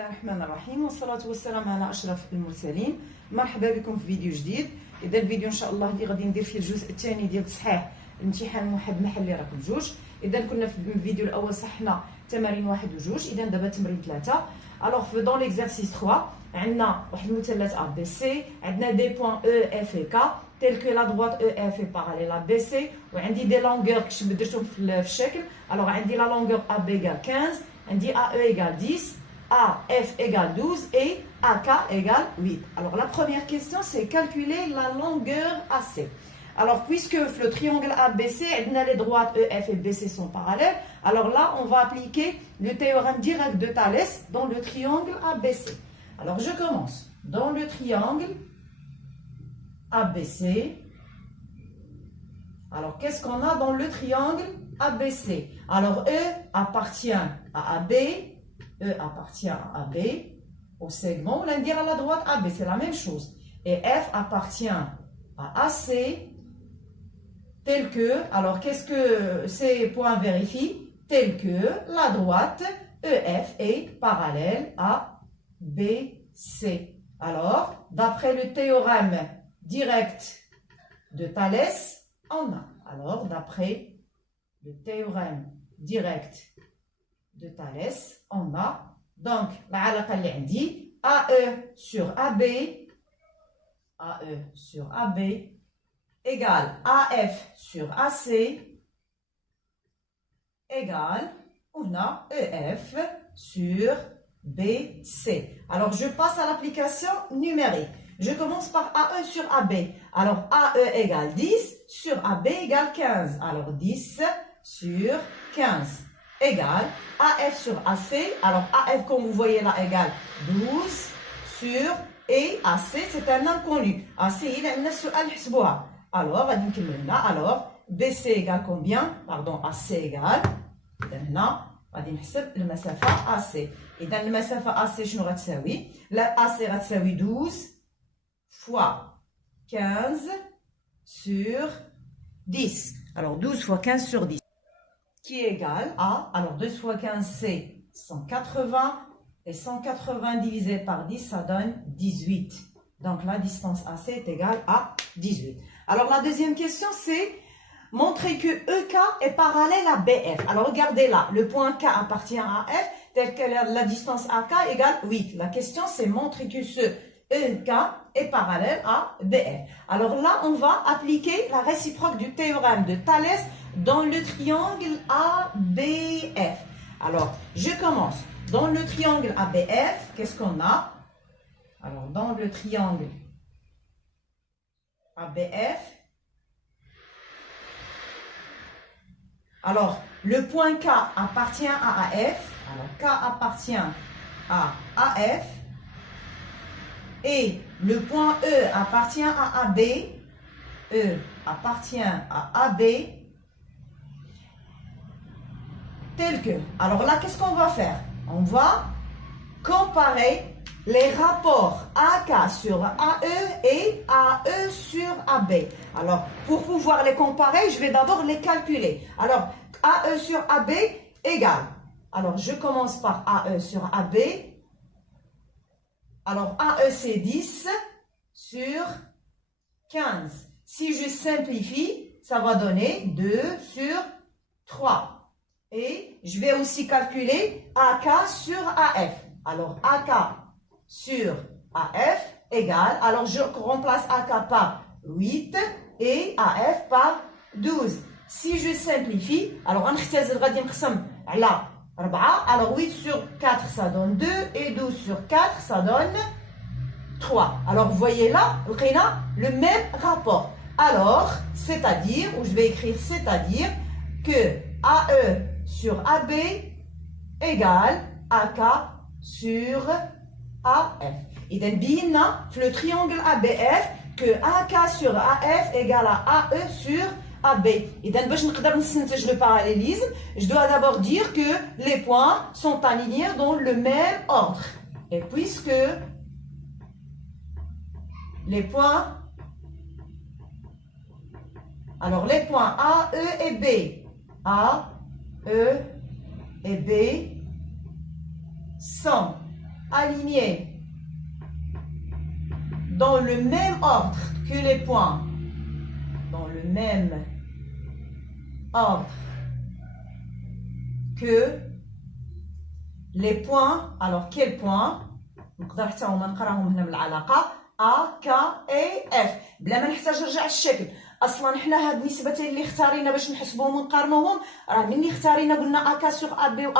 الله الرحمن الرحيم والصلاة والسلام على أشرف المرسلين. مرحبا بكم في فيديو جديد. إذا الفيديو إن شاء الله اللي غادي ندير فيه الجزء الثاني ديال تصحيح الامتحان المحد محلي رقم 2. إذا كنا في الفيديو الأول صحنا تمارين 1 و 2، إذا دابا تمرين 3. ألوغ في دون ليكزارسيس 3 عندنا واحد المثلث A B C، عندنا دي بوين E F et K tel que la droite EF est parallèle à BC، وعندي دي لونغور كيفاش درتهم في الشكل. ألوغ عندي لا لونغور AB égale 15، عندي AE égale 10، AF égale 12 et AK égale 8. Alors la première question, c'est calculer la longueur AC. Alors puisque le triangle ABC, les droites EF et BC sont parallèles, alors là on va appliquer le théorème direct de Thalès dans le triangle ABC. Alors je commence. Dans le triangle ABC, alors qu'est-ce qu'on a dans le triangle ABC? Alors E appartient à AB, E appartient à AB, au segment, on va dire à la droite AB, c'est la même chose. Et F appartient à AC, tel que, alors qu'est-ce que ces points vérifient? Tel que la droite EF est parallèle à BC. Alors, d'après le théorème direct de Thalès, on a. Alors, d'après le théorème direct de Thalès, on a donc l'alaqa اللي عندي AE sur AB, AE sur AB égale AF sur AC égale, on a EF sur BC. Alors je passe à l'application numérique. Je commence par AE sur AB. Alors AE égale 10 sur AB égale 15. Alors 10 sur 15 égale AF sur AC. Alors AF, comme vous voyez là, égale 12 sur, et AC c'est un inconnu. AC il a une seule حسبوها. Alors alors BC égale combien? Pardon, AC égale هنا غادي نحسب المسافة AC. إذا المسافة AC شنو غتساوي؟ لا AC غتساوي 12 fois 15 sur 10. Alors 12 fois 15 sur 10. Qui est égal à, alors 2 fois 15 c'est 180, et 180 divisé par 10 ça donne 18. Donc la distance AC est égale à 18. Alors la deuxième question c'est montrer que EK est parallèle à BF. Alors regardez là, le point K appartient à F, tel que la distance AK égale 8. La question c'est montrer que ce EK est parallèle à BF. Alors là on va appliquer la réciproque du théorème de Thalès dans le triangle ABF. Alors, je commence. Dans le triangle ABF, qu'est-ce qu'on a? Alors, dans le triangle ABF, alors, le point K appartient à AF. Alors, K appartient à AF. Et le point E appartient à AB. E appartient à AB. Tel que. Alors là, qu'est-ce qu'on va faire? On va comparer les rapports AK sur AE et AE sur AB. Alors, pour pouvoir les comparer, je vais d'abord les calculer. Alors, AE sur AB égale. Alors, je commence par AE sur AB. Alors, AE c'est 10 sur 15. Si je simplifie, ça va donner 2 sur 3. Et je vais aussi calculer AK sur AF. Alors, AK sur AF égale, alors je remplace AK par 8 et AF par 12. Si je simplifie, alors on alors 8 sur 4 ça donne 2 et 12 sur 4 ça donne 3. Alors vous voyez là, on a le même rapport. Alors, c'est-à-dire, ou je vais écrire c'est-à-dire que AE sur AB égale AK sur AF. Et donc, bien, le triangle ABF, que AK sur AF égale à AE sur AB. Et donc, je le parallélisme, je dois d'abord dire que les points sont alignés dans le même ordre. Et puisque les points, alors les points A, E et B, A, E et B sont alignés dans le même ordre que les points, dans le même ordre que les points. Alors quels points؟ نقدر حتى هما نقراهم هنا بالعلاقه A, K et F بلا ما نحتاج نرجع الشكل. اصلا حنا هاد النسبتين اللي اختارينا باش نحسبوهم ونقارنوهم راه ملي اختارينا قلنا AK sur AB و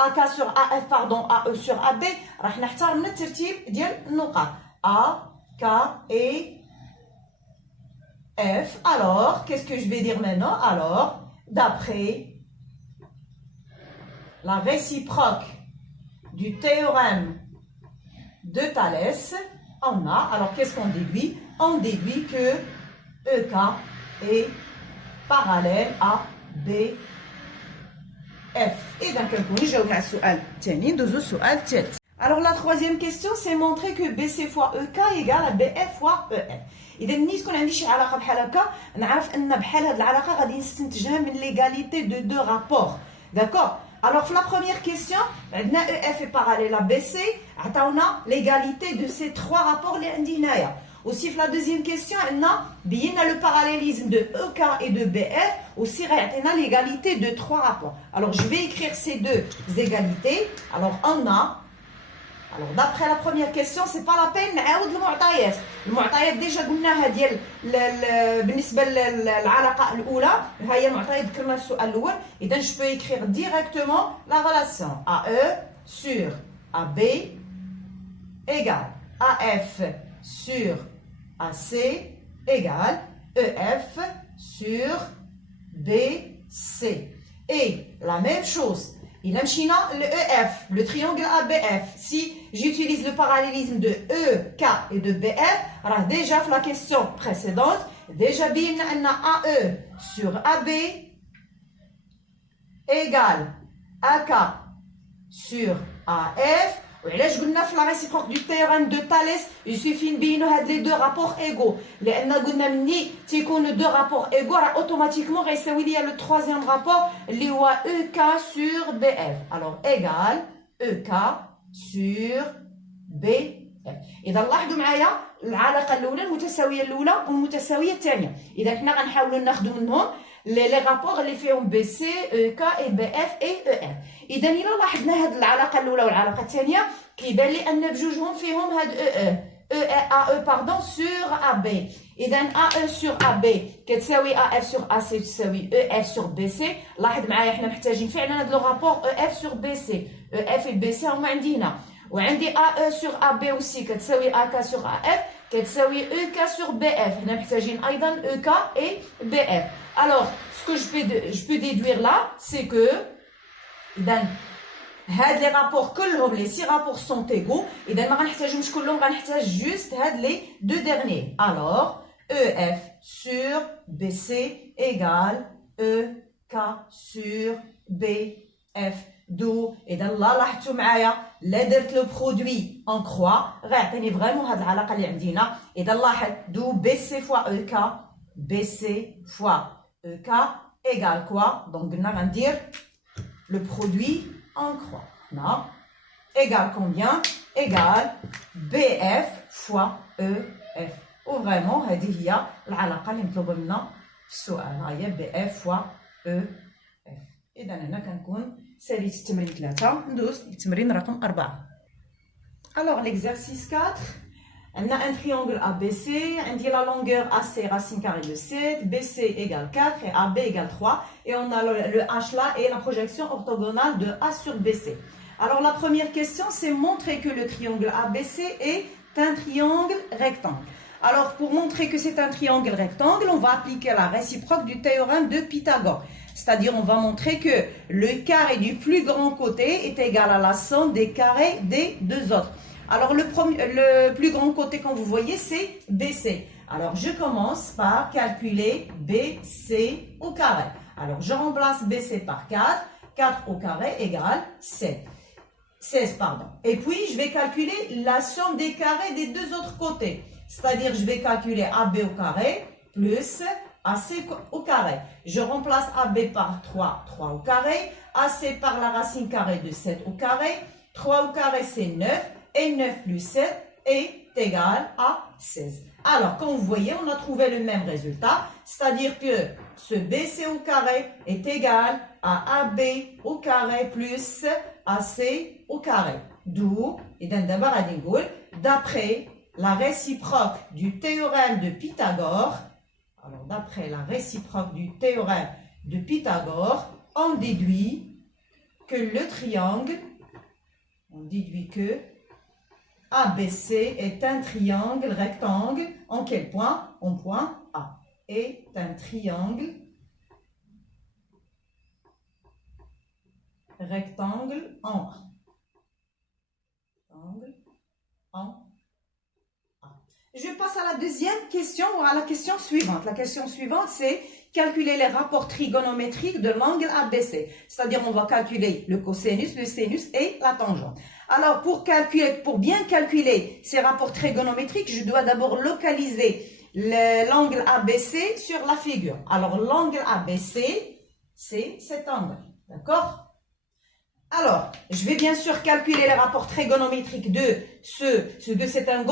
AK sur AF pardon AE sur AB راه حنا اختارنا الترتيب ديال النقاط A, K et F. Alors qu'est-ce que je vais dire maintenant? Alors d'après la réciproque du théorème de Thalès, on a, alors qu'est-ce qu'on déduit? On déduit que EK est parallèle à BF. Et donc, alors la troisième question, c'est montrer que BC fois EK égale à BF fois EF. إذا ملي تكون عندي شي علاقة بحال هكا نعرف أن بحال هاد العلاقة غادي نستنتجها من l'égalité de deux rapports. D'accord? Alors, la première question, EF est parallèle à BC, on a l'égalité de ces trois rapports. Aussi, la deuxième question, on a le parallélisme de EK et de BF, aussi on a l'égalité de trois rapports. Alors, je vais écrire ces deux égalités. Alors, on a, alors d'après la première question, c'est pas la peine نعاود المعطيات. المعطيات ديجا قلناها ديال بالنسبه للعلاقه الاولى ها هي المعطيات ذكرنا السؤال الاول. اذا je peux écrire directement la relation AE sur AB égale AF sur AC égale EF sur BC. Et la même chose, il a le EF, le triangle ABF. Si j'utilise le parallélisme de EK et de BF, alors déjà la question précédente, déjà bien on a AE sur AB égale AK sur AF. وعلاش قلنا في لا ريسيبروك دو تيوريم دو تاليس يسوفي نبينو هاد لي دو رابور ايغو لان قلنا مني تيكونوا دو رابور ايغو راه اوتوماتيكمون غيساوي ليا لو تروازيام رابور اللي هو او كا سور بي اف. الوغ ايغال او كا سور بي اف. اذا لاحظوا معايا العلاقه الاولى المتساويه الاولى والمتساويه الثانيه. اذا حنا غنحاولوا ناخذوا منهم لي رابور اللي فيهم بي سي او كا اي بي اف اي او اف. اذا الا لاحظنا هاد العلاقه الاولى والعلاقه الثانيه كيبان لي ان بجوجهم فيهم هاد او باردون سور ا بي. اذا ا سور ا بي كتساوي ا اف سور ا سي تساوي او اف سور بي سي. لاحظ معايا حنا محتاجين فعلا هاد لو رابور او اف سور بي سي. او اف و بي سي هما عندي هنا وعندي ا سور ا بي اوسي كتساوي ا كا سور ا اف كتساوي او كا سور بي اف. هنا محتاجين ايضا او كا اي بي اف. Alors, ce que je peux déduire là, c'est que les rapports كلهم les 6 rapports sont égaux. إذا ما غنحتاجهمش كلهم غنحتاج juste les deux derniers. Alors, EF sur BC égale EK sur BF. دو إذا لاحظتوا معايا لا درت لو برودوي en croix غيعطيني فريمون هاد العلاقة اللي عندنا. إذا لاحظ دو BC fois EK BC fois EK égale quoi? Donc, on va dire le produit en croix. Non. Égale combien? Égale BF fois EF. Ou vraiment, هذه هي العلاقة اللي مطلوبة منا في السؤال. هي BF fois EF. إذا هنا كنكون ساليت التمرين 3 ندوز التمرين رقم 4. Alors, l'exercice 4. On a un triangle ABC, on dit la longueur AC racine carrée de 7, BC égale 4 et AB égale 3. Et on a le H là et la projection orthogonale de A sur BC. Alors la première question, c'est montrer que le triangle ABC est un triangle rectangle. Alors pour montrer que c'est un triangle rectangle, on va appliquer la réciproque du théorème de Pythagore. C'est-à-dire on va montrer que le carré du plus grand côté est égal à la somme des carrés des deux autres. Alors, le plus grand côté, quand vous voyez, c'est BC. Alors, je commence par calculer BC au carré. Alors, je remplace BC par 4. 4 au carré égale 16, pardon. Et puis, je vais calculer la somme des carrés des deux autres côtés. C'est-à-dire, je vais calculer AB au carré plus AC au carré. Je remplace AB par 3, 3 au carré. AC par la racine carrée de 7 au carré. 3 au carré, c'est 9. Et 9 plus 7 est égal à 16. Alors, comme vous voyez, on a trouvé le même résultat. C'est-à-dire que ce BC au carré est égal à AB au carré plus AC au carré. D'où, d'après la réciproque du théorème de Pythagore, alors d'après la réciproque du théorème de Pythagore, on déduit que le triangle, ABC est un triangle rectangle en quel point? En point A. Est un triangle rectangle en A. Je passe à la deuxième question ou à la question suivante. La question suivante, c'est calculer les rapports trigonométriques de l'angle ABC. C'est-à-dire, on va calculer le cosinus, le sinus et la tangente. Alors, pour bien calculer ces rapports trigonométriques, je dois d'abord localiser l'angle ABC sur la figure. Alors, l'angle ABC, c'est cet angle. D'accord? Alors, je vais bien sûr calculer les rapports trigonométriques de cet angle,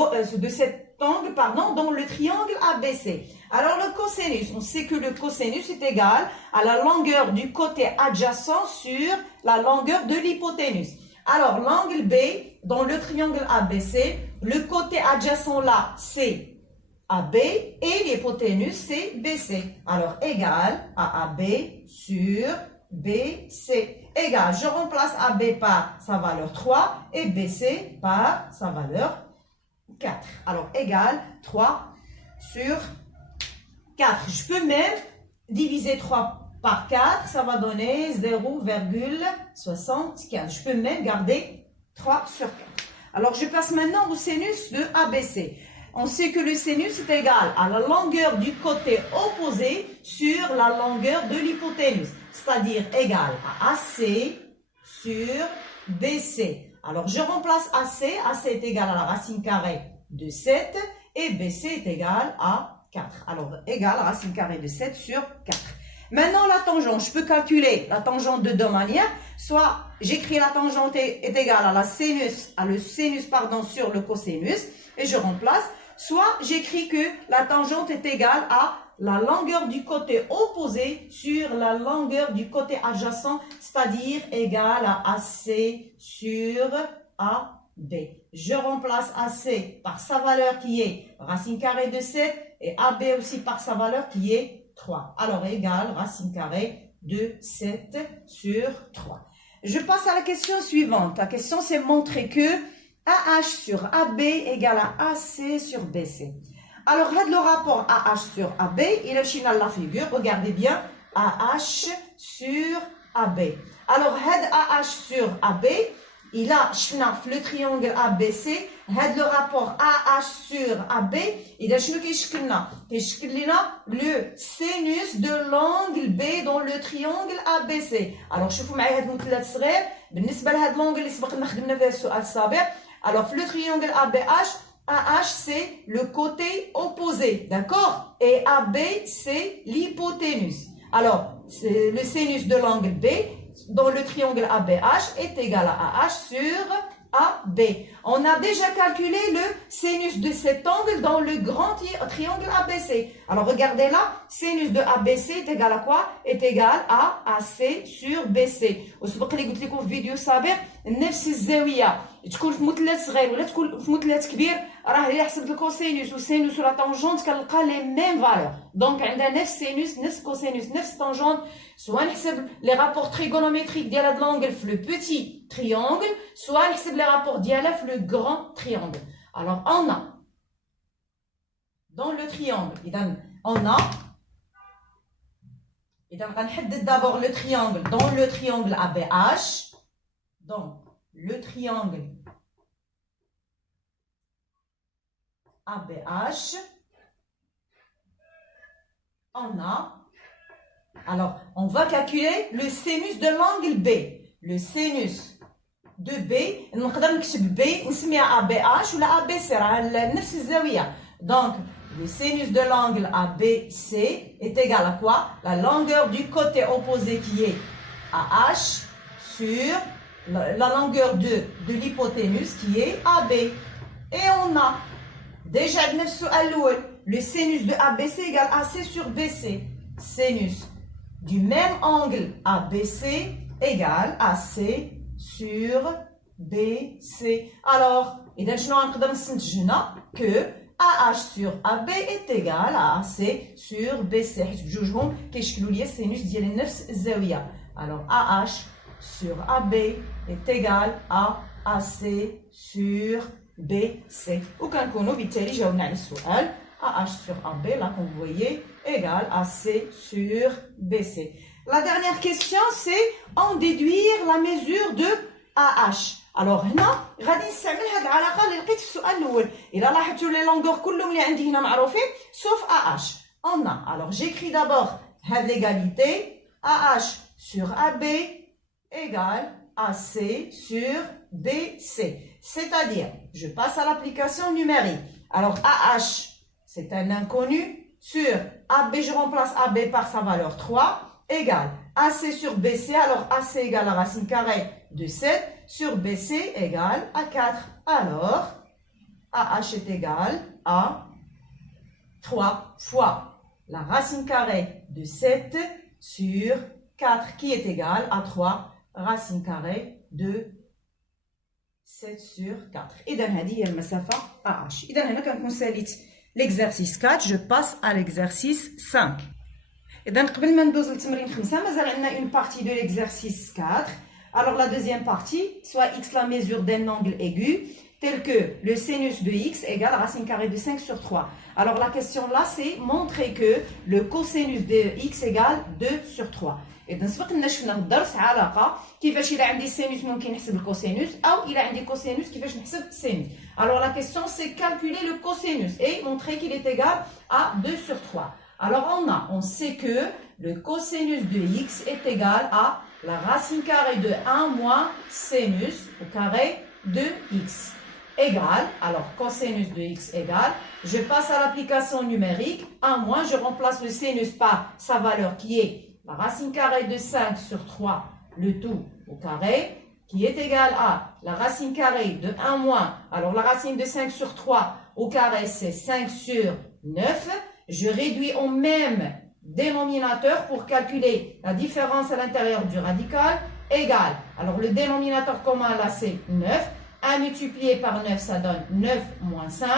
dans le triangle ABC. Alors, le cosinus, on sait que le cosinus est égal à la longueur du côté adjacent sur la longueur de l'hypoténuse. Alors, l'angle B, dans le triangle ABC, le côté adjacent là, c'est AB et l'hypoténuse, c'est BC. Alors, égal à AB sur BC. Égal, je remplace AB par sa valeur 3 et BC par sa valeur 4. Alors, égal 3 sur 4. Je peux même diviser 3 par 4, ça va donner 0,75. Je peux même garder 3 sur 4. Alors, je passe maintenant au sinus de ABC. On sait que le sinus est égal à la longueur du côté opposé sur la longueur de l'hypoténuse, c'est-à-dire égal à AC sur BC. Alors, je remplace AC. AC est égal à la racine carrée de 7 et BC est égal à 4. Alors, égal à la racine carrée de 7 sur 4. Maintenant, la tangente, je peux calculer la tangente de deux manières. Soit j'écris la tangente est égale à le sinus sur le cosinus et je remplace. Soit j'écris que la tangente est égale à la longueur du côté opposé sur la longueur du côté adjacent, c'est-à-dire égale à AC sur AB. Je remplace AC par sa valeur qui est racine carrée de 7 et AB aussi par sa valeur qui est 3. Alors, égale racine carrée de 7 sur 3. Je passe à la question suivante. La question, c'est montrer que AH sur AB égale à AC sur BC. Alors, le rapport AH sur AB, il est dans la figure. Regardez bien, AH sur AB. Alors, AH sur AB, il a le triangle ABC. Le rapport AH sur AB, il a le sinus de l'angle B dans le triangle ABC. Alors, شوفوا معايا هاد المثلث صغير بالنسبة لهاد l'angle اللي سبق خدمنا فيه السؤال السابق. Alors, le triangle ABH, AH, c'est le côté opposé, d'accord? Et AB, c'est l'hypoténuse. Alors, le sinus de l'angle B dans le triangle ABH est égal à AH sur AB. On a déjà calculé le sinus de cet angle dans le grand triangle ABC. Alors, regardez là, sinus de ABC est égal à quoi? Est égal à AC sur BC. وسبق لي قلت لكم في فيديو سابق نفس الزاوية تكون في مثلث صغير ولا تكون في مثلث كبير راه اللي حسبت الكوسينوس والسينوس ولا طونجونت كنلقى لي ميم فالور. دونك عندنا نفس سينوس نفس كوسينوس نفس طونجونت. سواء نحسب لي رابور تريغونوميتريك ديال هاد لونغل في لو بوتي تريونغل سواء نحسب لي رابور ديالها في لو grand triangle. Alors, on a dans le triangle, on a غنحدد d'abord le triangle dans le triangle ABH. Donc, le triangle ABH, on a, alors, on va calculer le sinus de l'angle B. Le sinus de B, نقدر نكتب B نسميها ABH ولا ABC راه نفس الزاوية. Donc, le sinus de l'angle ABC est égal à quoi? La longueur du côté opposé qui est AH sur la longueur de l'hypoténuse qui est AB. Et on a déjà le sinus de ABC égale AC sur BC. Sinus du même angle ABC égale AC sur BC. Alors, que AH sur AB est égal à AC sur BC. Alors, AH sur AB est égal à AC sur BC. وكان كونوا بالتالي جاوبنا على السؤال AH sur AB, là qu'on voyait, égal à C sur BC. La dernière question, c'est en déduire la mesure de AH. Alors هنا غادي نستعمل هذه العلاقه اللي لقيت في السؤال الاول. الا لاحظتوا لي لونغور كلهم اللي عندي هنا معروفين sauf AH. On a. Alors j'écris d'abord هذه l'égalité AH sur AB égale AC sur BC. C'est-à-dire, je passe à l'application numérique. Alors AH, c'est un inconnu. Sur AB, je remplace AB par sa valeur 3, égale AC sur BC. Alors AC égale la racine carrée de 7 sur BC égale à 4. Alors, AH est égal à 3 fois la racine carrée de 7 sur 4, qui est égal à 3 racine carrée de 7 sur 4. إذا هذه هي المسافة AH. إذا هنا كنكون ساليت l'exercice 4, je passe à l'exercice 5. إذا قبل ما ندوز للتمرين 5 مازال عندنا une partie de l'exercice 4. Alors la deuxième partie, soit x la mesure d'un angle aigu, tel que le sinus de x égale racine carrée de 5 sur 3. Alors la question là, c'est montrer que le cosinus de x égale 2 sur 3. إذا سبق لنا شفنا في الدرس علاقة كيفاش إلا عندي سينوس ممكن نحسب الكوسينوس أو إلا عندي كوسينوس كيفاش نحسب السينوس. Alors la question c'est calculer le cosinus et montrer qu'il est égal à 2 sur 3. Alors on sait que le cosinus de x est égal à la racine carrée de 1 moins sinus au carré de x. Égale, alors cosinus de x égale, je passe à l'application numérique, 1 moins, je remplace le sinus par sa valeur qui est la racine carrée de 5 sur 3, le tout au carré, qui est égal à la racine carrée de 1 moins. Alors la racine de 5 sur 3 au carré, c'est 5 sur 9. Je réduis au même dénominateur pour calculer la différence à l'intérieur du radical, égale. Alors le dénominateur commun là, c'est 9. 1 multiplié par 9, ça donne 9 moins 5,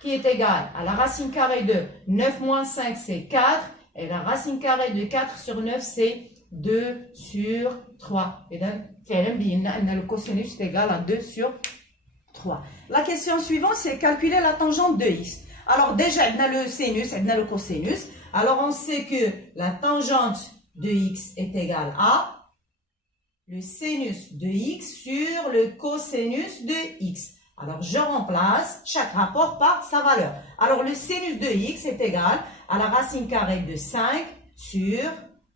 qui est égal à la racine carrée de 9 moins 5, c'est 4. Et la racine carrée de 4 sur 9, c'est 2 sur 3. Et donc, le cosinus est égal à 2 sur 3. La question suivante, c'est calculer la tangente de x. Alors déjà, on a le sinus, on a le cosinus. Alors on sait que la tangente de x est égale à le sinus de x sur le cosinus de x. Alors je remplace chaque rapport par sa valeur. Alors le sinus de x est égal à la racine carrée de 5 sur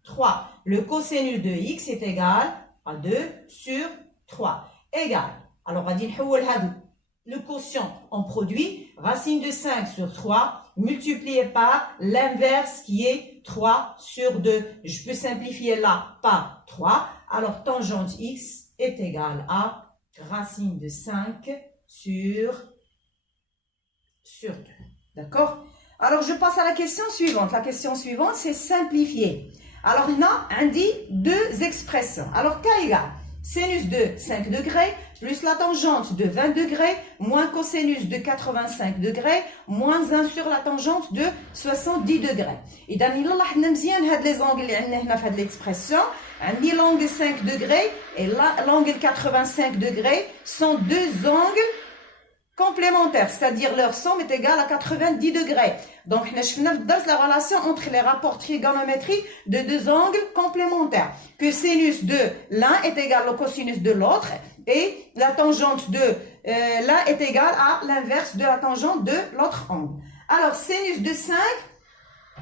3. Le cosinus de x est égal à 2 sur 3. Égal. Alors on va dire le quotient en produit, racine de 5 sur 3 multiplié par l'inverse qui est 3 sur 2. Je peux simplifier là par 3. Alors tangente x est égale à racine de 5 sur 2. D'accord? Alors je passe à la question suivante. La question suivante, c'est simplifier. Alors on a dit deux expressions. Alors k égale sinus de 5 degrés plus la tangente de 20 degrés moins cosinus de 85 degrés moins 1 sur la tangente de 70 degrés. Et dans les angles de l'expression, l'angle 5 degrés et l'angle 85 degrés sont deux angles complémentaires, c'est-à-dire leur somme est égale à 90 degrés. Donc, on a vu dans la relation entre les rapports trigonométriques de deux angles complémentaires. Que sinus de l'un est égal au cosinus de l'autre et la tangente de l'un est égale à l'inverse de la tangente de l'autre angle. Alors, sinus de 5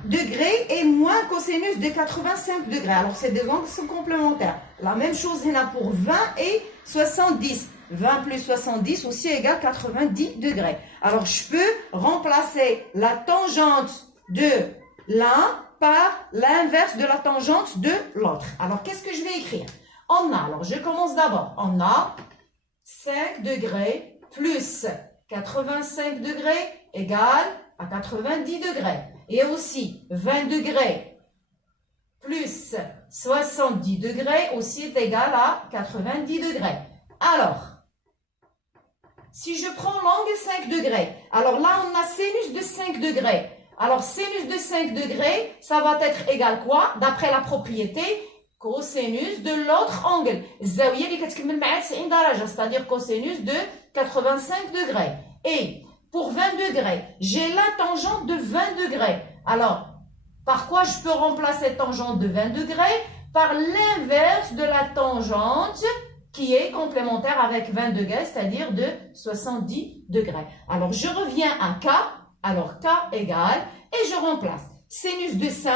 degrés et moins cosinus de 85 degrés. Alors, ces deux angles sont complémentaires. La même chose, il y en a pour 20 et 70. 20 plus 70 aussi égale 90 degrés. Alors, je peux remplacer la tangente de l'un par l'inverse de la tangente de l'autre. Alors, qu'est-ce que je vais écrire? On a, alors je commence d'abord, on a 5 degrés plus 85 degrés égale à 90 degrés. Et aussi 20 degrés plus 70 degrés aussi est égal à 90 degrés. Alors, si je prends l'angle 5 degrés, alors là on a sinus de 5 degrés. Alors sinus de 5 degrés, ça va être égal quoi? D'après la propriété, cosinus de l'autre angle. الزاوية اللي كتكمل معها 90 درجة, c'est-à-dire cosinus de 85 degrés. Et pour 20 degrés, j'ai la tangente de 20 degrés. Alors, par quoi je peux remplacer tangente de 20 degrés? Par l'inverse de la tangente qui est complémentaire avec 20 degrés, c'est-à-dire de 70 degrés. Alors, je reviens à K. Alors, K égale, et je remplace sinus de 5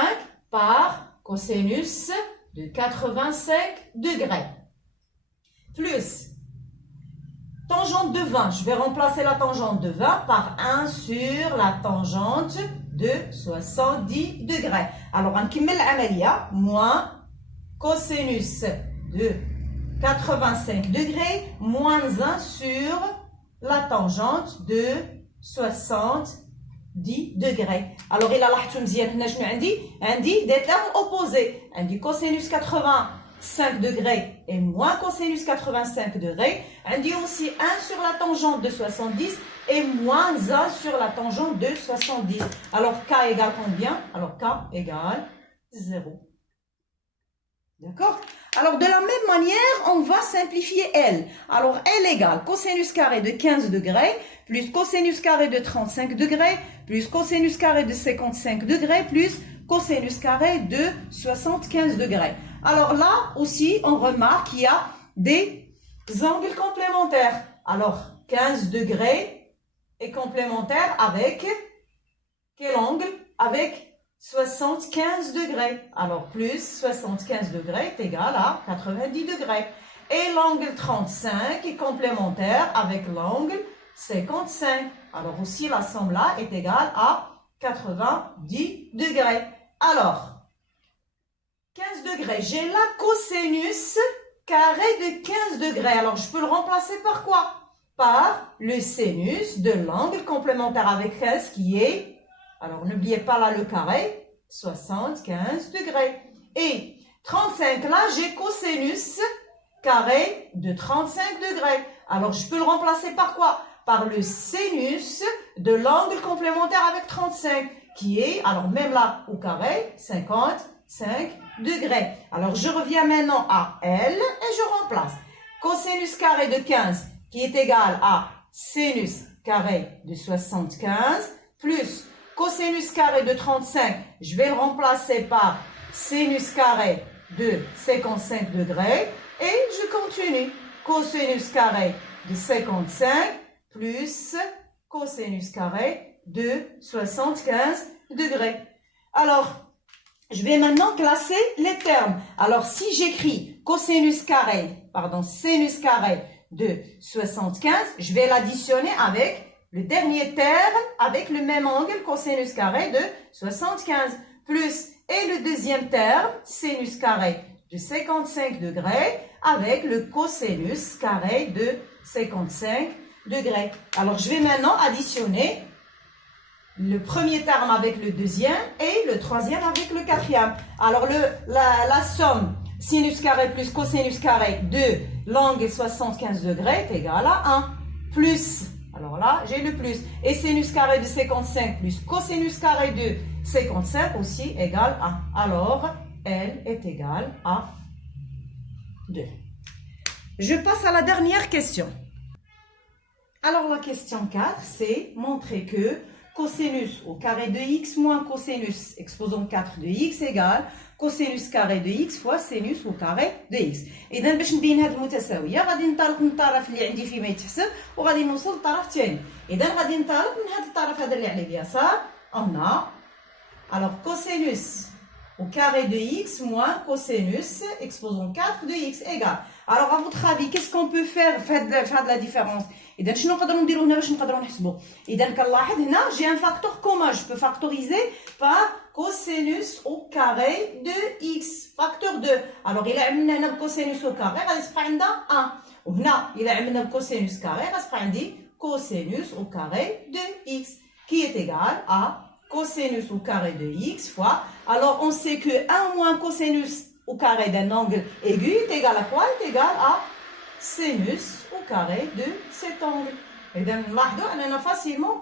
par cosinus de 85 degrés. Plus tangente de 20, je vais remplacer la tangente de 20 par 1 sur la tangente de 70 degrés. Alors, on va l'amalia, moins cosinus de 85 degrés, moins 1 sur la tangente de 70 degrés. Alors, il a des termes opposés. Des cosinus 85 degrés et moins cosinus 85 degrés. On dit aussi 1 sur la tangente de 70 et moins 1 sur la tangente de 70. Alors, K égale combien? Alors, K égale 0. D'accord? Alors, de la même manière, on va simplifier L. Alors, L égale cosinus carré de 15 degrés, plus cosinus carré de 35 degrés, plus cosinus carré de 55 degrés, plus cosinus carré de 75 degrés. Alors là aussi, on remarque qu'il y a des angles complémentaires. Alors, 15 degrés est complémentaire avec quel angle? Avec 75 degrés. Alors, plus 75 degrés est égal à 90 degrés. Et l'angle 35 est complémentaire avec l'angle 55. Alors, aussi, la somme là est égale à 90 degrés. Alors, 15 degrés, j'ai la cosinus carré de 15 degrés. Alors, je peux le remplacer par quoi? Par le sinus de l'angle complémentaire avec 15 qui est... Alors, n'oubliez pas là le carré, 75 degrés. Et 35, là, j'ai cosinus carré de 35 degrés. Alors, je peux le remplacer par quoi? Par le sinus de l'angle complémentaire avec 35, qui est, alors même là, au carré, 55 degrés. Alors, je reviens maintenant à L et je remplace. Cosinus carré de 15, qui est égal à sinus carré de 75, plus cosinus carré de 35, je vais le remplacer par sinus carré de 55 degrés. Et je continue. Cosinus carré de 55 plus cosinus carré de 75 degrés. Alors, je vais maintenant classer les termes. Alors, si j'écris sinus carré de 75, je vais l'additionner avec le dernier terme avec le même angle, cosinus carré de 75, plus, et le deuxième terme, sinus carré de 55 degrés, avec le cosinus carré de 55 degrés. Alors, je vais maintenant additionner le premier terme avec le deuxième et le troisième avec le quatrième. Alors, la somme sinus carré plus cosinus carré de l'angle 75 degrés est égale à 1, plus... Alors là, j'ai le plus. Et sinus carré de 55 plus cosinus carré de 55 aussi égale à 1. Alors, L est égal à 2. Je passe à la dernière question. Alors, la question 4, c'est montrer que cosinus au carré de x moins cosinus exposant 4 de x égale cosinus carré de x fois sinus au carré de x. إذا باش نبين هذه المتساوية غادي ننطلق من الطرف اللي عندي فيما يتحسب وغادي نوصل للطرف الثاني. إذا غادي ننطلق من هذا الطرف هذا اللي على اليسار. On a alors cosinus au carré de x moins cosinus exposant 4 de x égale. Alors à votre avis, qu'est-ce qu'on peut faire de la différence? اذا شنو نقدروا نديروا هنا باش نقدروا نحسبوا؟ اذا كنلاحظ هنا جي ان فاكتور كومان جو بو فاكتوريزي بار كوسينوس او كاري دو اكس فاكتور 2. الوغ الا عملنا هنا بكوسينوس او كاري غادي تبقى عندنا 1 وهنا الا عملنا بكوسينوس كاري غتبقى عندي كوسينوس او كاري دو اكس qui est égal à cosinus au carré de x fois. Alors on sait que 1 moins cosinus au carré d'un angle aigu est égal à quoi? Est égal à sinus au carré de cet angle. Et donc, on a facilement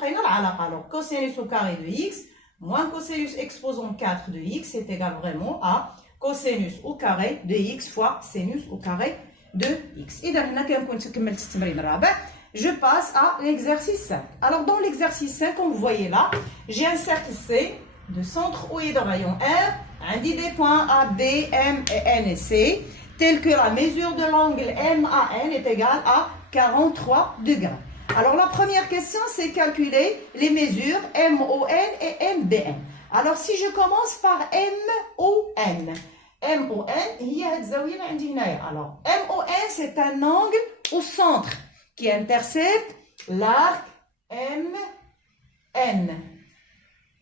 alors cosinus au carré de x moins cosinus exposant 4 de x est égal vraiment à cosinus au carré de x fois sinus au carré de x. Et donc, je passe à l'exercice 5. Alors, dans l'exercice 5, comme vous voyez là, j'ai un cercle C de centre O et de rayon R, indique des points A, B, M et N et C, tels que la mesure de l'angle MAN est égale à 43 degrés. Alors, la première question, c'est calculer les mesures MON et MBN. Alors, si je commence par MON, alors, MON, c'est un angle au centre qui intercepte l'arc MN.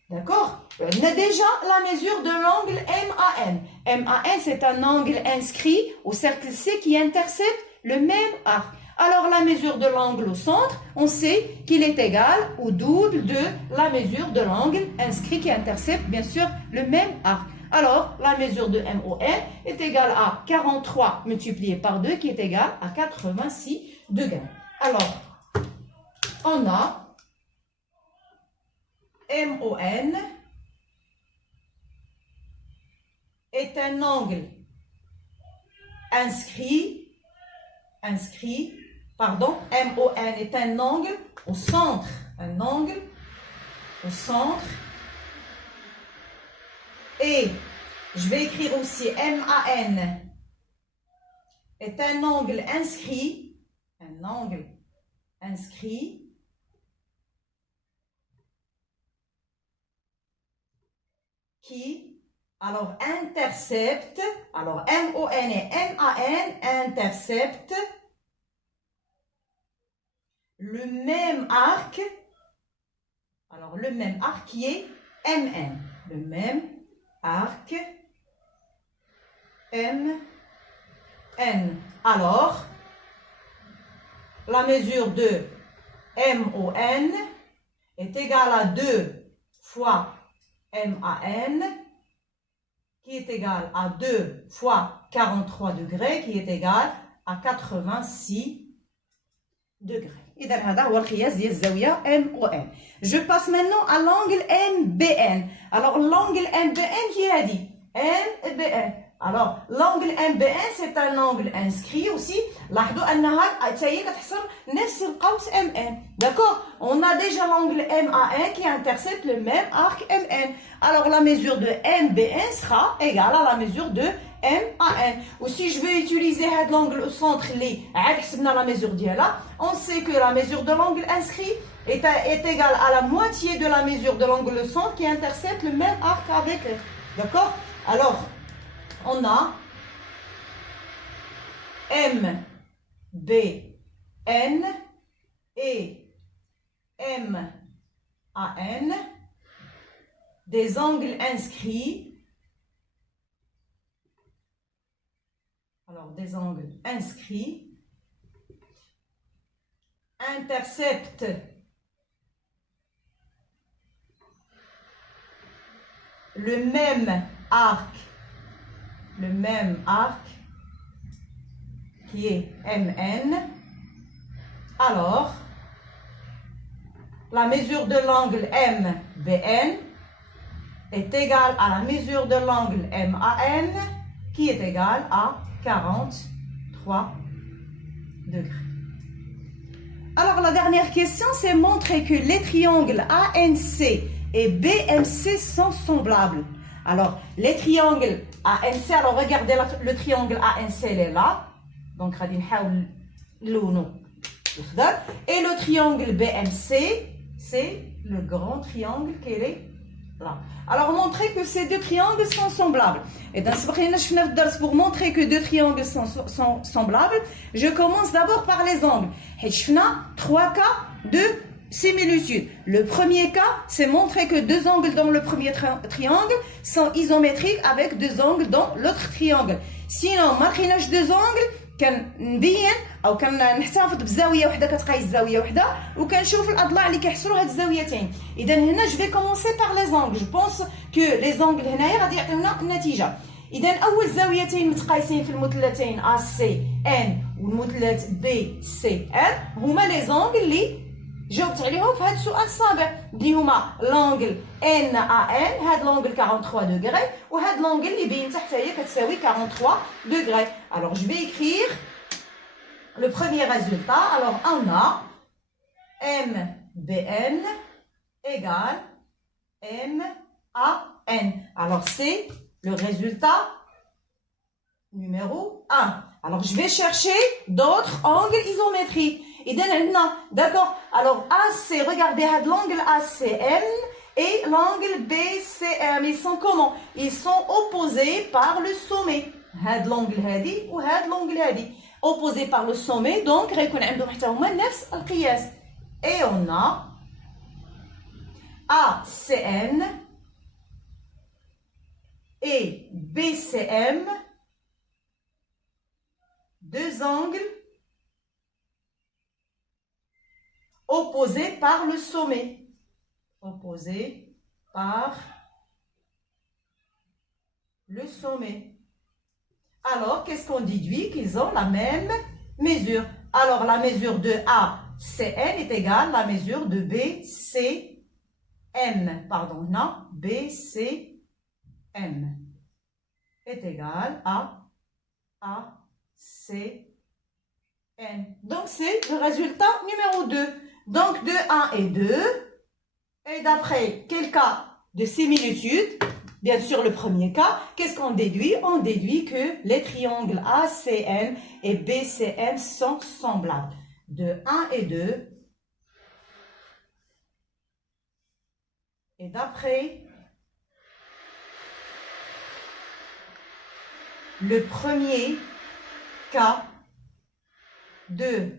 D'accord? On a déjà la mesure de l'angle MAN. MAN, c'est un angle inscrit au cercle C qui intercepte le même arc. Alors, la mesure de l'angle au centre, on sait qu'il est égal au double de la mesure de l'angle inscrit qui intercepte, bien sûr, le même arc. Alors, la mesure de MON est égale à 43 multiplié par 2, qui est égal à 86 degrés. Alors, on a MON est un angle MON est un angle au centre, et je vais écrire aussi MAN est un angle inscrit qui alors intercepte, alors MON et MAN interceptent le même arc, alors le même arc qui est MN, le même arc MN. Alors, la mesure de MON est égale à 2 fois MAN, qui est égal à 2 fois 43 degrés, qui est égal à 86 degrés. إذا هذا هو القياس ديال الزاوية MON. Je passe maintenant à l'angle MBN. Alors l'angle MBN qui est dit MBN. Alors l'angle MBN c'est un angle inscrit aussi. لاحظوا أنها هي كتحصر نفس القوس MN. D'accord? On a déjà l'angle MAN qui intercepte le même arc MN. Alors la mesure de MBN sera égale à la mesure de MAN. Ou si je vais utiliser l'angle au centre, la mesure d'Yala, on sait que la mesure de l'angle inscrit est égale à la moitié de la mesure de l'angle au centre qui intercepte le même arc avec eux. D'accord? Alors, on a MBN et MAN, des angles inscrits. Alors, des angles inscrits interceptent le même arc qui est MN. Alors, la mesure de l'angle MBN est égale à la mesure de l'angle MAN qui est égale à 43 degrés. Alors la dernière question, c'est montrer que les triangles ANC et BMC sont semblables. Alors les triangles ANC, alors regardez le triangle ANC, il est là. Donc et le triangle BMC, c'est le grand triangle qui est Là. Alors, montrer que ces deux triangles sont semblables. Et dans ce cas, pour montrer que deux triangles sont semblables, je commence d'abord par les angles. Et je fais 3 cas de similitude. Le premier cas, c'est montrer que deux angles dans le premier triangle sont isométriques avec deux angles dans l'autre triangle. Sinon, ما لقيناش deux angles, كنبين او كنحتفظ بزاويه وحده كتقايس زاويه وحده وكنشوف الاضلاع اللي كيحصروا هاد الزاويتين. اذا هنا جو في كومونسي بار لي زونغل. جو بونس كو لي زونغل هنايا غادي يعطيونا النتيجه. اذا اول زاويتين متقايسين في المثلثين ا سي ان والمثلث بي سي ان هما لي زونغل اللي جاوبت عليهم في هذا السؤال السابق اللي هما لونغل ان ا ان. هاد لونغل 43 دوغري وهاد لونغل اللي بين تحت هي كتساوي 43 دوغري. Alors je vais écrire le premier résultat. Alors on a MBN égale MAN. Alors c'est le résultat numéro 1. Alors je vais chercher d'autres angles isométriques. D'accord. Alors AC, regardez l'angle ACM et l'angle BCM. Ils sont comment? Ils sont opposés par le sommet. هاد l'angle هادي وهاد l'angle هادي opposés par le sommet. Donc غيكون عندهم حتى هما نفس القياس. Et on a ACN et BCM, deux angles opposés par le sommet. Opposés par le sommet. Alors, qu'est-ce qu'on déduit? Qu'ils ont la même mesure. Alors, la mesure de ACN est égale à la mesure de BCM. Pardon, non, BCM est égale à ACN. Donc, c'est le résultat numéro 2. Donc, de 1 et 2. Et d'après quel cas de similitude? Bien sûr, le premier cas, qu'est-ce qu'on déduit? On déduit que les triangles ACN et BCM sont semblables. De 1 et 2. Et d'après le premier cas de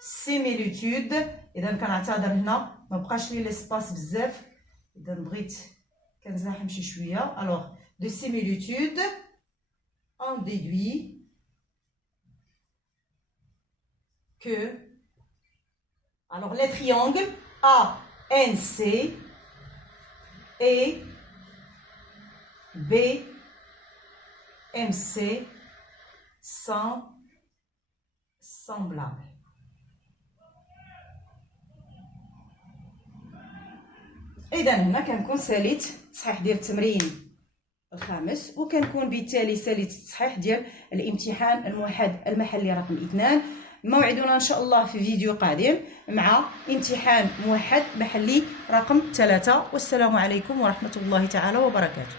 similitude. إذا كنعتذر هنا ما بقاش لي ليسباس بزاف. إذا بغيت كنزاحم شي شويه. Alors de similitude on déduit que alors les triangles ANC et BMC sont semblables. إذا هنا كنكون ساليت التصحيح ديال التمرين الخامس وكنكون بالتالي ساليت التصحيح ديال الامتحان الموحد المحلي رقم 2. موعدنا ان شاء الله في فيديو قادم مع امتحان موحد محلي رقم 3. والسلام عليكم ورحمة الله تعالى وبركاته.